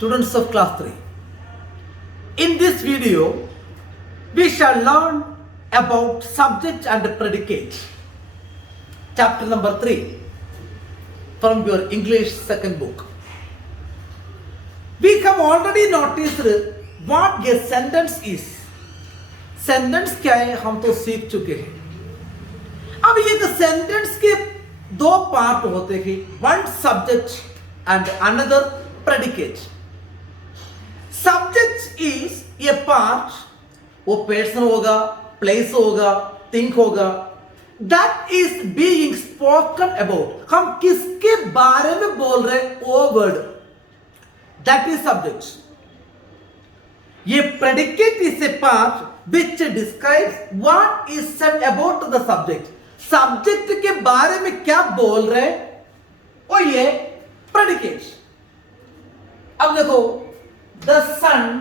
students of class 3. In this video, we shall learn about subject and predicate. Chapter number 3 from your English second book. We have already noticed what a sentence is. Sentence क्या है हम तो सीख चुके हैं. अब ये sentence के दो पार्ट होते हैं, one subject and another predicate. Subject is a part, वो पर्सन होगा, प्लेस होगा, थिंग होगा, that is being spoken about. हम किसके बारे में बोल रहे हैं, वो वर्ड, दैट इज सब्जेक्ट. ये predicate is a part which describes what is said about the subject. Subject के बारे में क्या बोल रहे हैं, वो ये प्रेडिकेट. अब देखो, the sun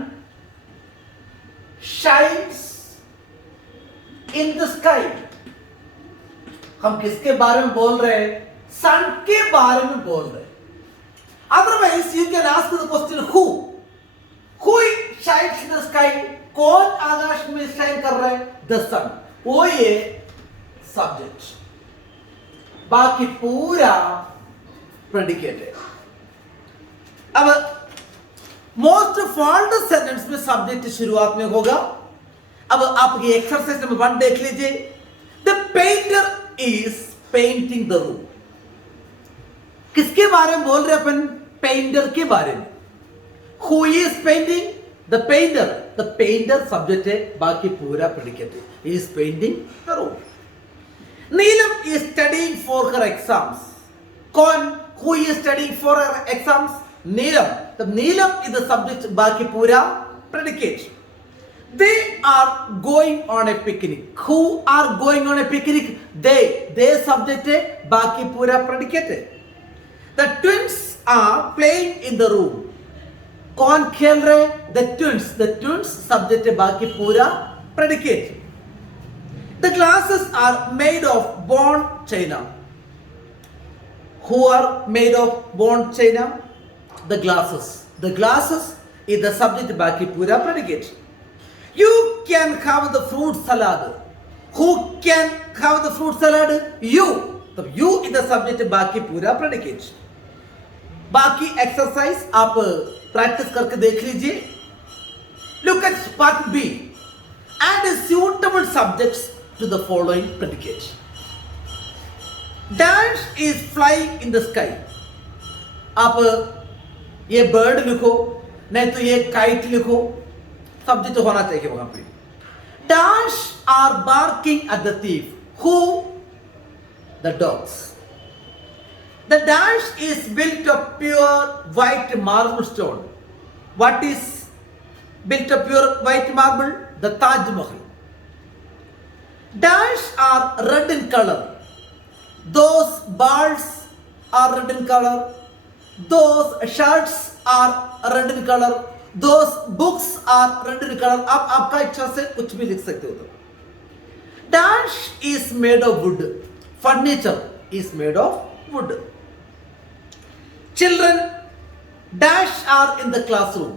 shines in the sky. हम किसके बारे में बोल रहे हैं, सन के बारे में बोल रहे हैं. Otherwise you can ask the question who shines in the sky. कौन आकाश में शाइन कर रहा है, द सन, वो ये सब्जेक्ट. बाकी पूरा प्रेडिकेट है. अब मोस्ट फॉल्ट सेंटेंस में सब्जेक्ट शुरुआत में होगा. अब आप ये एक्सरसाइज नंबर 1 देख लीजिए. The painter is painting the room. किसके बारे में बोल रहे हैं अपन, पेंटर के बारे में. Who is painting, the painter. The painter subject है, बाकी पूरा प्रेडिकेट है. He is painting the room. Neelam is studying for her exams. कौन, who is studying for her exams, Neelam. तब नीलम इज द सब्जेक्ट, बाकी पूरा predicate. They are going on a picnic. Who are going on a picnic, they subject है, बाकी पूरा predicate है. The twins are playing in the room. कौन खेल रहे, द ट्विंस सब्जेक्ट है, बाकी पूरा predicate. The glasses are made of bone china. Who are made of bone china, the glasses is the subject, बाकी पूरा predicate. You can have the fruit salad. Who can have the fruit salad, you. तब you is the subject, बाकी पूरा predicate. बाकी exercise आप practice करके देख लीजिए. Look at part B and suitable subjects to the following predicates. Dash is flying in the sky. आप ये बर्ड लिखो, नहीं तो ये काइट लिखो, सब्जेक्ट तो होना चाहिए वहां पे. Dash are barking at the thief. Who? The dogs. The dash is built of pure white marble stone. What is built of pure white marble? The Taj Mahal. Dash are red in color. Those balls are red in color. Those shirts are red in color. Those books are red in color. आप आपका इच्छा से कुछ भी लिख सकते हो. Dash is made of wood. Furniture is made of wood. Children dash are in the classroom.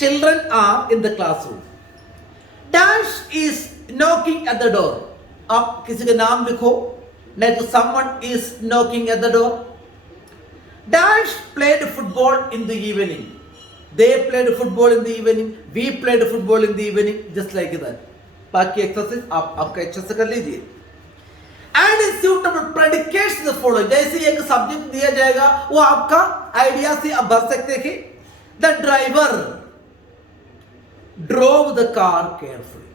Children are in the classroom. Dash is knocking at the door. आप किसी का नाम लिखो, नहीं तो someone is knocking at the door. Dash played football in the evening. They played football in the evening. We played football in the evening. Just like that. बाकी exercise आप आपका इच्छा से कर लीजिए. And suitable predicates the following. जैसे एक subject दिया जाएगा, वो आपका आइडिया से आप भर सकते हैं कि the driver drove the car carefully.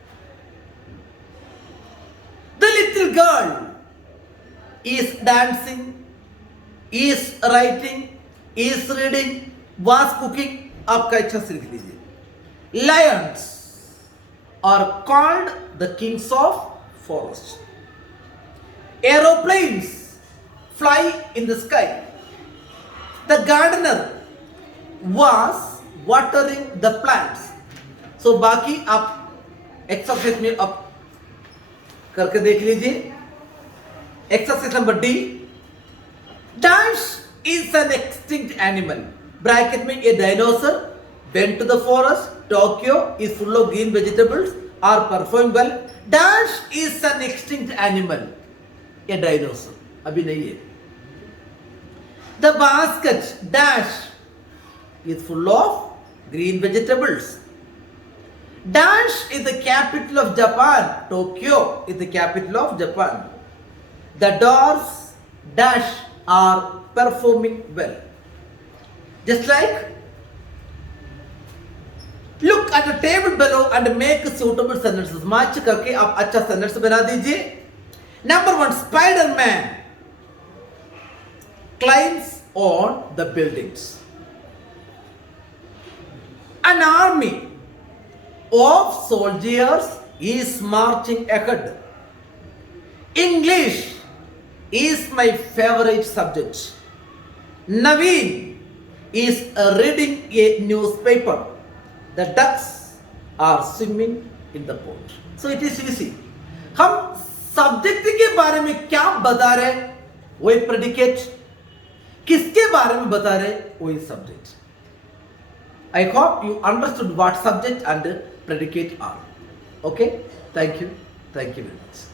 The little girl is dancing, is writing, is reading, was cooking. आपका इच्छा से लिख लीजिए. Lions are called the kings of forest. Aeroplanes fly in the sky. The gardener was watering the plants. So बाकी आप exercise में आप करके देख लीजिए. Exercise number D. Dash is an extinct animal. Bracket में a dinosaur went to the forest. Tokyo is full of green vegetables. Are performing well. Dash is an extinct animal. A dinosaur. अभी नहीं है. The basket dash is full of green vegetables. Dash is the capital of Japan. Tokyo is the capital of Japan. The doors dash are performing well. Just like look at the table below and make suitable sentences. Match करके आप अच्छा sentence बना दीजिए. Number 1, Spider-Man climbs on the buildings. An army of soldiers is marching ahead. English is my favorite subject. Naveen is reading a newspaper. The ducks are swimming in the pond. So it is easy. हम subject के बारे में क्या बता रहे हैं, वही predicate. किसके बारे में बता रहे हैं, वही subject. I hope you understood what subject and predicate are. Okay? Thank you. Thank you very much.